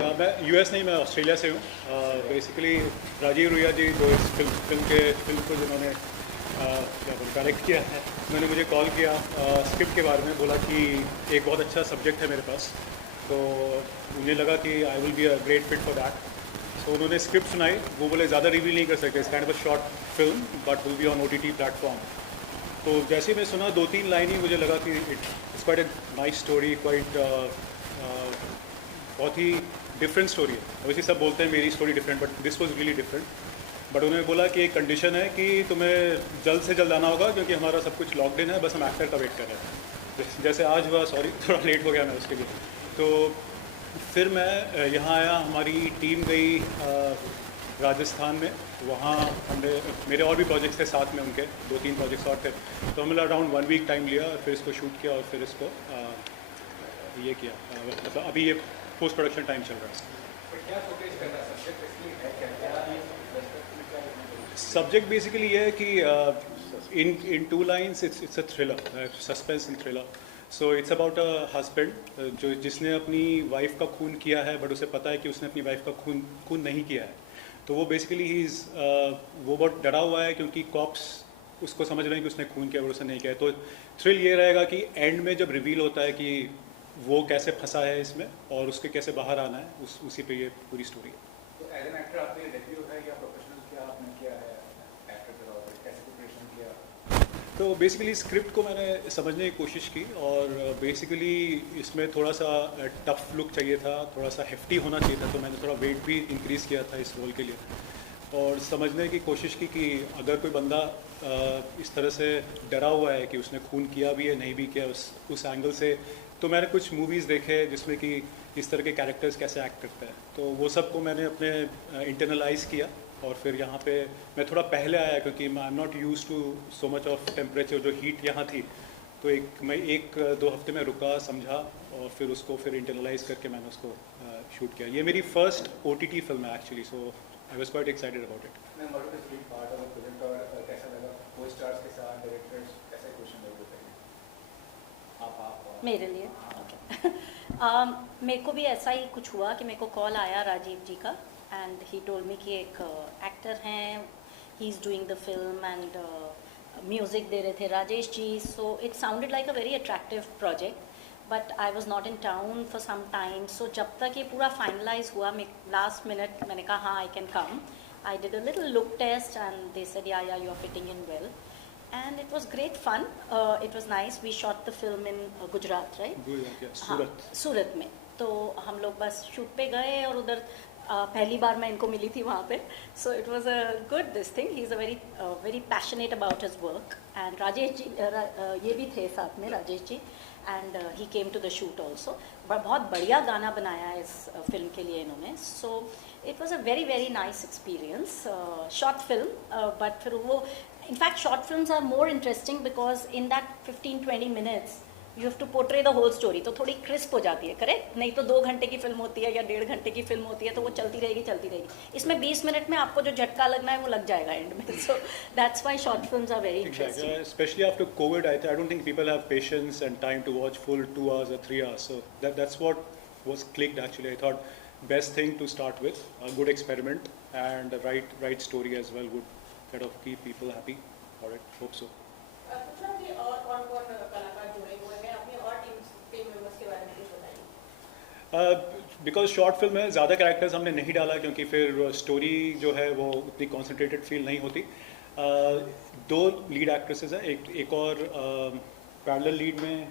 या मैं यूएस नहीं, मैं ऑस्ट्रेलिया से हूँ। बेसिकली राजीव रुइया जी जो इस फिल्म को जिन्होंने क्या बोल डायरेक्ट किया है, उन्होंने मुझे कॉल किया स्क्रिप्ट के बारे में, बोला कि एक बहुत अच्छा सब्जेक्ट है मेरे पास, तो मुझे लगा कि I will be a great fit for that. तो उन्होंने स्क्रिप्ट सुनाई, वो बोले ज़्यादा रिवील नहीं कर सकते, इस kind of short film but will be on OTT platform. तो जैसे ही मैं सुना 2-3 लाइन ही मुझे लगा कि it's quite a nice story, quite बहुत ही डिफरेंट स्टोरी है। वैसे सब बोलते हैं मेरी story different, but this was really different. But उन्होंने बोला कि एक कंडीशन है कि तुम्हें जल्द से जल्द आना होगा, क्योंकि हमारा सब कुछ लॉकड इन है, बस हम एक्टर का वेट कर रहे हैं। जैसे आज हुआ, सॉरी थोड़ा लेट हो गया मैं उसके लिए। तो फिर मैं यहाँ आया, हमारी टीम गई राजस्थान में, वहाँ हमने मेरे और भी प्रोजेक्ट्स थे साथ में, उनके 2-3 प्रोजेक्ट्स और थे, तो हमने अराउंड 1 वीक टाइम लिया और फिर इसको शूट किया और फिर इसको ये किया। मतलब अभी ये पोस्ट प्रोडक्शन टाइम चल रहा है। सब्जेक्ट बेसिकली ये है कि इन 2 lines it's a thriller, suspense and thriller. So it's about a husband जो जिसने अपनी वाइफ का खून किया है, बट उसे पता है कि उसने अपनी वाइफ का खून नहीं किया है। तो वो बेसिकली वो बहुत डरा हुआ है, क्योंकि कॉप्स उसको समझ रहे हैं कि उसने खून किया और उसने नहीं किया है। तो थ्रिल ये रहेगा कि एंड में जब रिवील होता है कि वो कैसे फंसा है इसमें और उसके कैसे बाहर आना है, उसी पे ये पूरी स्टोरी है। तो एज एन एक्टर आपने डेब्यू है या प्रोफेशनल क्या आपने किया है एक्टर के तौर पर, कैसे प्रिपरेशन किया? तो बेसिकली स्क्रिप्ट को मैंने समझने की कोशिश की, और बेसिकली इसमें थोड़ा सा टफ लुक चाहिए था, थोड़ा सा हेफ्टी होना चाहिए था, तो मैंने थोड़ा वेट भी इंक्रीज़ किया था इस रोल के लिए, और समझने की कोशिश की कि अगर कोई बंदा इस तरह से डरा हुआ है कि उसने खून किया भी है नहीं भी किया, उस एंगल से, तो मैंने कुछ मूवीज़ देखे जिसमें कि इस तरह के कैरेक्टर्स कैसे एक्ट करते हैं, तो वो सब को मैंने अपने इंटरनलाइज किया। और फिर यहाँ पे मैं थोड़ा पहले आया, क्योंकि I am not use to so much of temperature, जो हीट यहाँ थी, तो मैं 1-2 हफ्ते में रुका, समझा, और फिर उसको इंटरनलाइज करके मैंने उसको शूट किया। ये मेरी फर्स्ट OTT फिल्म है actually, so I was quite excited about it. मैं what is big part of the project और कैसा लगा को स्टार्स के साथ, डायरेक्टर्स कैसे क्वेश्चन लगे थे आप मेरे लिए ओके मेरे को भी ऐसा ही कुछ हुआ कि मेरे को कॉल आया राजीव जी का, एंड ही टोल्ड मी कि एक एक्टर हैं, he is doing the film and music दे रहे थे Rajesh ji, so it sounded like a very attractive project, but I was not in town for some time, so जब तक ये पूरा फाइनलाइज हुआ, लास्ट मिनट मैंने कहा हाँ I can come, I did a little look test and they said yeah you are fitting in well, and it was great fun. It was nice. We shot the film in Gujarat, right? सूरत। सूरत में। तो हम लोग बस shoot पे गए और उधर पहली बार मैं इनको मिली थी वहाँ पे, so it was a good this thing. He is a very passionate about his work, and Rajesh ji ये भी थे साथ में, Rajesh ji, and he came to the shoot also. बहुत बढ़िया गाना बनाया है इस फिल्म के लिए इन्होंने, so it was a very nice experience. Short film, but फिर वो in fact short films are more interesting because in that 15-20 minutes you have to portray the whole story, तो थोड़ी क्रिस्प हो जाती है, करेक्ट? नहीं तो 2 घंटे की फिल्म होती है या 1.5 घंटे की फिल्म होती है, तो वो चलती रहेगी। इसमें 20 मिनट में आपको जो झटका लगना है वो लग जाएगा एंड में, so that's why short films are very interesting. Especially after COVID, I don't think people have patience and time to watch full 2 hours or 3 hours, so that's what was clicked actually. I thought best thing to start with, a good experiment and a right story as well would kind of keep people happy for it. Hope so. पूछना कि और कौन-कौन कलाकार जुड़े हुए हैं, अपनी और टीम मेंबर्स के बारे में कुछ बताइए। बिकॉज शॉर्ट फिल्म है, ज़्यादा कैरेक्टर्स हमने नहीं डाला, क्योंकि फिर स्टोरी जो है वो उतनी कॉन्सेंट्रेटेड फील नहीं होती। 2 लीड एक्ट्रेसेस हैं, एक और पैरेलल लीड में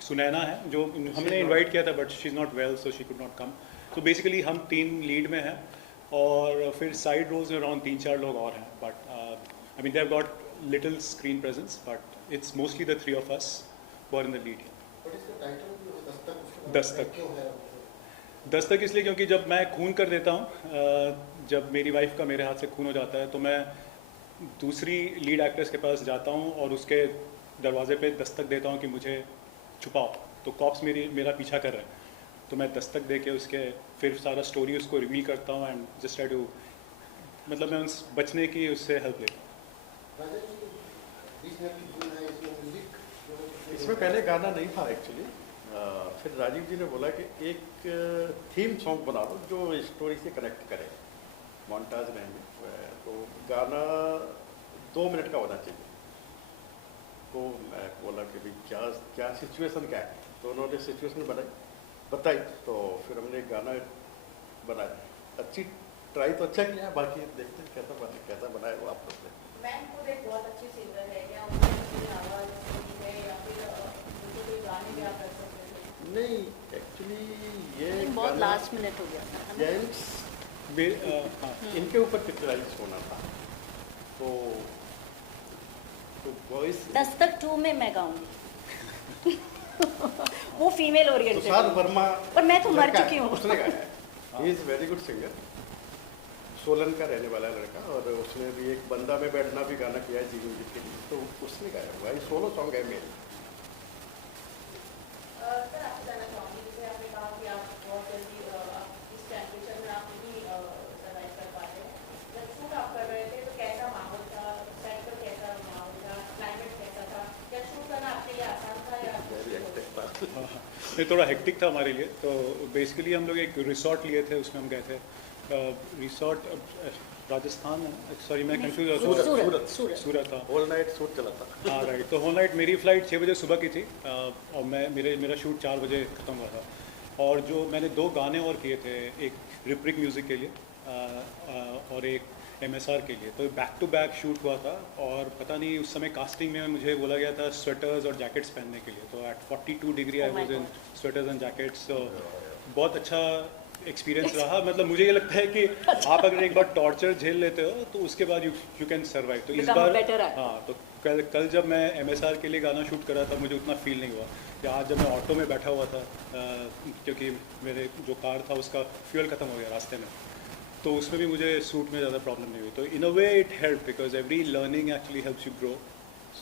सुनैना है, जो हमने इनवाइट किया था, but she is not well, so she could not come. तो बेसिकली हम 3 लीड में हैं, और फिर साइड रोल्स में अराउंड 3-4 लोग और हैं, but I mean, they've got little screen presence, but it's mostly the 3 of us who are in the lead. What is the title? Dastak. Dastak इसलिए क्योंकि जब मैं खून कर देता हूँ, जब मेरी वाइफ का मेरे हाथ से खून हो जाता है, तो मैं दूसरी लीड एक्ट्रेस के पास जाता हूँ और उसके दरवाजे पे दस्तक देता हूँ कि मुझे छुपाओ, तो कॉप्स मेरा पीछा कर रहे हैं, तो मैं दस्तक दे के उसके फिर सारा स्टोरी उसको रिवील करता हूँ, एंड जस्ट ट्राई टू, मतलब मैं उस बचने की उससे हेल्प लेता हूँ। इसमें पहले गाना नहीं था एक्चुअली, फिर राजीव जी ने बोला कि एक थीम सॉन्ग बना दो जो स्टोरी से कनेक्ट करे, मोन्टाज रहेंगे, तो गाना 2 मिनट का होना चाहिए। तो मैं बोला कि भाई क्या क्या सिचुएशन क्या है, तो उन्होंने सिचुएशन बताई, तो फिर हमने एक गाना बनाया। अच्छी ट्राई तो अच्छा किया, बाकी देखते हैं कैसा बनाए वो आप लोग। मैम खुद एक बहुत अच्छी सिंगर है, क्या उनकी आवाज़ सुनी है या फिर उनको कोई गाने भी आप कर सकते हैं? नहीं, एक्चुअली ये बहुत लास्ट मिनट हो गया था, है ना? जेंट्स इनके ऊपर पिक्चराइज होना था, तो वॉइस दस्तक 2 में मैं गाऊंगी। वो फीमेल ओरिएंटेड। तुषार वर्मा, पर मैं तो मर लड़का चुकी हूँ। उसने गाया है, he is very good singer, Solan का रहने वाला लड़का, और उसने भी एक बंदा में बैठना भी गाना किया है जीवन जी के लिए, तो उसने गाया हुआ है, सोलो सॉन्ग है मेरे। सर आपसे जानना चाहूँगी, जैसे आपने कहा कि आप बहुत जल्दी इस टेम्परेचर में आप नहीं सर्वाइव कर पाते हैं, जब शूट आप कर रहे थे तो कैसा माहौल था, सेट पर कैसा माहौल था, क्लाइमेट कैसा था, या शूट करना आपके लिए आसान था या ये थोड़ा हेक्टिक था हमारे लिए। तो बेसिकली हम लोग एक रिसोर्ट लिए थे, उसमें हम गए थे। रिसोर्ट राजस्थान, सॉरी मैं कंफ्यूज हो गया, सूरत था। होल नाइट शूट चला था। हाँ राइट, तो होल नाइट मेरी फ़्लाइट 6 बजे सुबह की थी, और मेरा शूट 4 बजे ख़त्म हुआ था। और जो मैंने 2 गाने और किए थे, एक रिप्रिक म्यूज़िक के लिए और एक MSR के लिए, तो बैक टू बैक शूट हुआ था। और पता नहीं उस समय कास्टिंग में मुझे बोला गया था स्वेटर्स और जैकेट्स पहनने के लिए, तो at 42 degree I was in sweaters and jackets. बहुत अच्छा एक्सपीरियंस रहा। मतलब मुझे ये लगता है कि आप अगर एक बार टॉर्चर झेल लेते हो तो उसके बाद यू कैन सर्वाइव। तो इस बार हाँ, तो कल जब मैं MSR के लिए गाना शूट कर रहा था मुझे उतना फील नहीं हुआ। या आज जब मैं ऑटो में बैठा हुआ था, क्योंकि मेरे जो कार था उसका फ्यूल ख़त्म हो गया रास्ते में, तो उसमें भी मुझे सूट में ज़्यादा प्रॉब्लम नहीं हुई। तो in a way it help, because every learning actually helps you grow.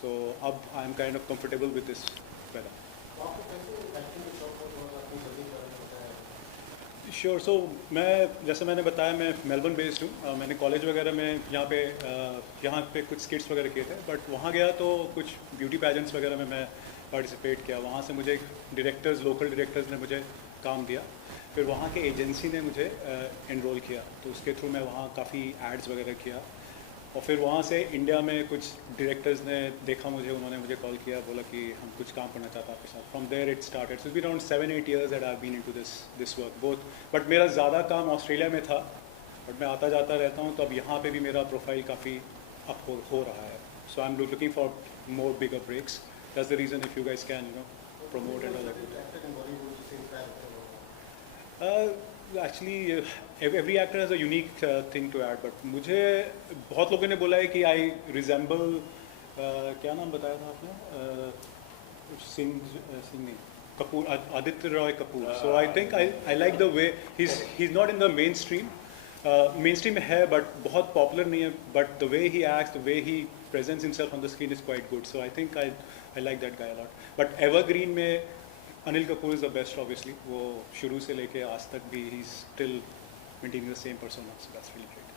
So अब I am kind of comfortable with this पहला। श्योर। सो मैं जैसे मैंने बताया, मैं मेलबर्न बेस्ड हूँ। मैंने कॉलेज वगैरह में यहाँ पे कुछ स्किट्स वगैरह किए थे, बट वहाँ गया तो कुछ ब्यूटी पैजेंट्स वगैरह में मैं पार्टिसिपेट किया। वहाँ से मुझे लोकल डायरेक्टर्स ने मुझे काम दिया, फिर वहाँ के एजेंसी ने मुझे एनरोल किया, तो उसके थ्रू मैं वहाँ काफ़ी एड्स वगैरह किया। और फिर वहाँ से इंडिया में कुछ डायरेक्टर्स ने देखा मुझे, उन्होंने मुझे कॉल किया, बोला कि हम कुछ काम करना चाहता आपके साथ। From there it started. So be around 7-8 years that I have been into this work both. But मेरा ज़्यादा काम ऑस्ट्रेलिया में था, बट मैं आता जाता रहता हूँ, तो अब यहाँ पे भी मेरा प्रोफाइल काफ़ी अप हो रहा है। So I am looking for more bigger breaks. That's the reason if you guys can promote and all that. Actually, every actor has a unique thing to add, but मुझे बहुत लोगों ने बोला है कि I resemble क्या नाम बताया था आपने, Singh Kapoor, Aditya Roy Kapoor. So I think I like the way he's not in the mainstream. Mainstream में है, but बहुत popular नहीं है. But the way he acts, the way he presents himself on the screen is quite good. So I think I like that guy a lot. But Evergreen में Anil Kapoor is the best obviously. वो शुरू से लेके आज तक भी he's still maintaining the same persona. So that's really great.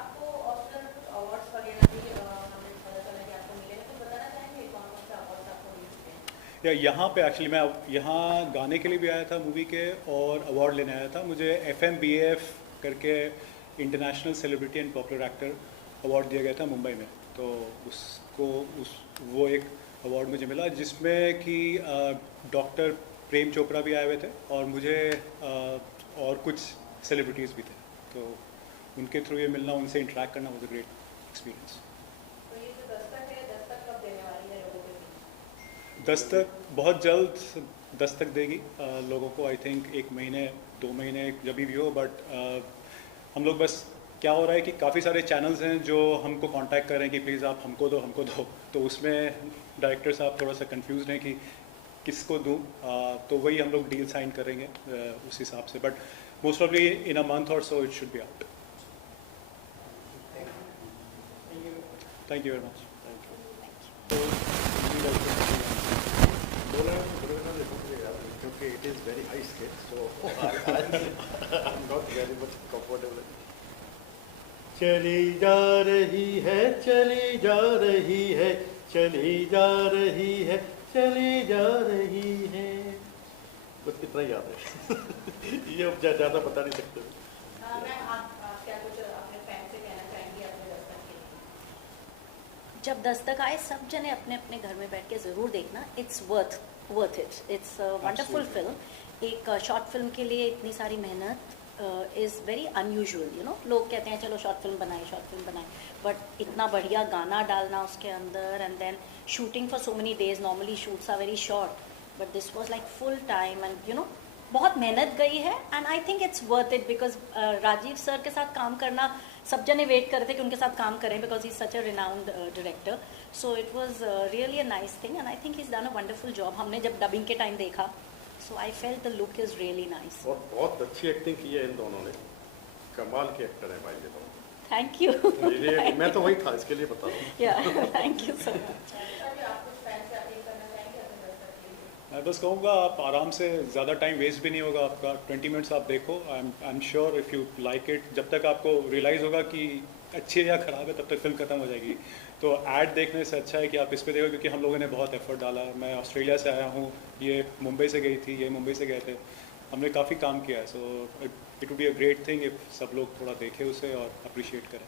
आपको Oscar कुछ अवार्ड्स वगैरह भी हमें पता चला कि आपको मिले हैं, तो बताना चाहेंगे कौन कौन से अवार्ड्स आपको मिल चुके हैं? यहाँ पे एक्चुअली मैं यहाँ गाने के लिए भी आया था मूवी के, और अवार्ड लेने आया था। मुझे FMBAF करके international celebrity and popular actor award दिया गया था मुंबई में। तो वो एक अवार्ड मुझे मिला, जिसमें कि डॉक्टर प्रेम चोपड़ा भी आए हुए थे, और मुझे और कुछ सेलिब्रिटीज़ भी थे। तो उनके थ्रू ये मिलना, उनसे इंटरेक्ट करना वाज अ ग्रेट एक्सपीरियंस। तो ये जो दस्तक है, दस्तक कब देने वाली है लोगों के बीच? दस्तक बहुत जल्द दस्तक देगी लोगों को। आई थिंक 1 महीने 2 महीने जब भी हो, बट हम लोग बस क्या हो रहा है कि काफ़ी सारे चैनल्स हैं जो हमको कांटेक्ट कर रहे हैं कि प्लीज़ आप हमको दो। तो उसमें डायरेक्टर साहब थोड़ा सा कंफ्यूज हैं कि किसको दूँ, तो वही हम लोग डील साइन करेंगे उस हिसाब से। बट मोस्ट ऑफली इन अ मंथ और so it should be out. Thank you very much. क्योंकि it is very high scale, so I am not very much comfortable. चली जा रही है, चली जा रही है, चली जा रही है, चली जा रही है, कुछ इतना ही याद है ये अब ज़्यादा बता नहीं सकते। मैम आप क्या कुछ अपने फैन से कहना चाहेंगे अपने दस्तक के लिए? जब दस्तक आए सब जने अपने अपने घर में बैठ के ज़रूर देखना, it's worth it, it's wonderful film. एक शॉर्ट फिल्म के लिए इतनी सारी मेहनत is very unusual, you know. लोग कहते हैं चलो शॉर्ट फिल्म बनाए, बट इतना बढ़िया गाना डालना उसके अंदर, and then shooting for so many days, normally shoots are very short, but this was like full time, and you know बहुत मेहनत गई है, and I think it's worth it, because Rajiv sir के साथ काम करना सब जने वेट कर रहे थे कि उनके साथ काम करें, because he is such a renowned director, so it was really a nice thing, and I think he is done a wonderful job. हमने जब डबिंग के टाइम देखा, so I felt the look is really nice. और बहुत अच्छी acting की है इन दोनों ने, कमाल के एक्टर हैं भाई ये दोनों। Thank you. मैं तो वही था, इसके लिए बता रहा हूँ। या थैंक यू सो मच। आप कुछ फैन से अपील करना चाहेंगे अपने दस्तक के लिए? मैं बस कहूँगा आप आराम से, ज़्यादा टाइम वेस्ट भी नहीं होगा आपका, 20 मिनट्स आप देखो, I am sure if you like it, जब तक आपको रियलाइज़ होगा कि अच्छी है या ख़राब है तब तक फिल्म ख़त्म हो जाएगी। तो ऐड देखने से अच्छा है कि आप इस पे देखो, क्योंकि हम लोगों ने बहुत एफर्ट डाला। मैं ऑस्ट्रेलिया से आया हूँ, ये मुंबई से गई थी, ये मुंबई से गए थे, हमने काफ़ी काम किया है। So it would be a great thing if सब लोग थोड़ा देखें उसे और अप्रिशिएट करें।